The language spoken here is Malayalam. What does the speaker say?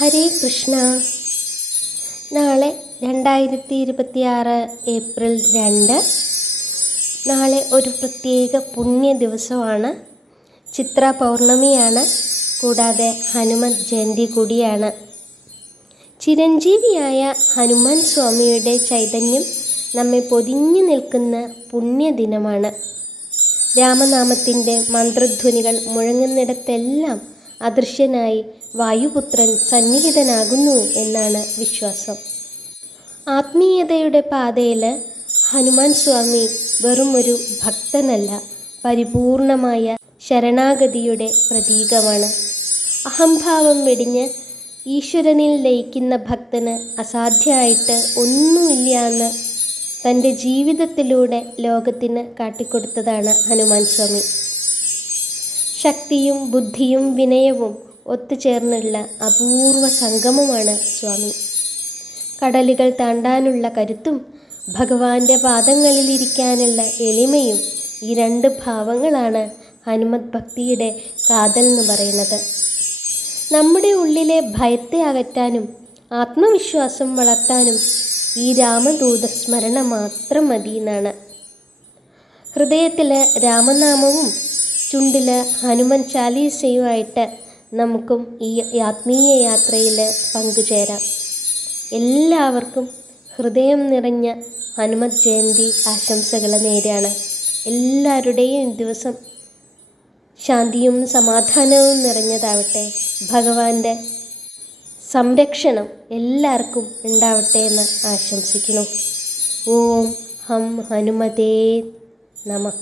ഹരേ കൃഷ്ണ. നാളെ 2026 ഏപ്രിൽ 2. നാളെ ഒരു പ്രത്യേക പുണ്യ ദിവസമാണ്. ചിത്ര പൗർണമിയാണ്. കൂടാതെ ഹനുമൻ ജയന്തി കൂടിയാണ്. ചിരഞ്ജീവിയായ ഹനുമാൻ സ്വാമിയുടെ ചൈതന്യം നമ്മെ പൊതിഞ്ഞു നിൽക്കുന്ന പുണ്യദിനമാണ്. രാമനാമത്തിൻ്റെ മന്ത്രധ്വനികൾ മുഴങ്ങുന്നിടത്തെല്ലാം അദൃശ്യനായി വായുപുത്രൻ സന്നിഹിതനാകുന്നു എന്നാണ് വിശ്വാസം. ആത്മീയതയുടെ പാതയിൽ ഹനുമാൻ സ്വാമി വെറുമൊരു ഭക്തനല്ല, പരിപൂർണമായ ശരണാഗതിയുടെ പ്രതീകമാണ്. അഹംഭാവം വെടിഞ്ഞ് ഈശ്വരനിൽ ലയിക്കുന്ന ഭക്തന് അസാധ്യമായിട്ട് ഒന്നുമില്ല എന്ന് തൻ്റെ ജീവിതത്തിലൂടെ ലോകത്തിന് കാട്ടിക്കൊടുത്തതാണ് ഹനുമാൻ സ്വാമി. ശക്തിയും ബുദ്ധിയും വിനയവും ഒത്തുചേർന്നുള്ള അപൂർവ സംഗമമാണ് സ്വാമി. കടലുകൾ താണ്ടാനുള്ള കരുത്തും ഭഗവാന്റെ പാദങ്ങളിലിരിക്കാനുള്ള എളിമയും ഈ 2 ഭാവങ്ങളാണ് ഹനുമത് ഭക്തിയുടെ കാതൽ എന്ന് പറയുന്നത്. നമ്മുടെ ഉള്ളിലെ ഭയത്തെ അകറ്റാനും ആത്മവിശ്വാസം വളർത്താനും ഈ രാമദൂത സ്മരണ മാത്രം മതി എന്നാണ്. ഹൃദയത്തിൽ രാമനാമവും ചുണ്ടിൽ ഹനുമൻ ചാലീസയുമായിട്ട് നമുക്കും ഈ ആത്മീയ യാത്രയിൽ പങ്കുചേരാം. എല്ലാവർക്കും ഹൃദയം നിറഞ്ഞ ഹനുമത് ജയന്തി ആശംസകൾ നേരാണ്. എല്ലാവരുടെയും ദിവസം ശാന്തിയും സമാധാനവും നിറഞ്ഞതാവട്ടെ. ഭഗവാന്റെ സംരക്ഷണം എല്ലാവർക്കും ഉണ്ടാവട്ടെ എന്ന് ആശംസിക്കുന്നു. ഓം ഹം ഹനുമതേ നമഃ.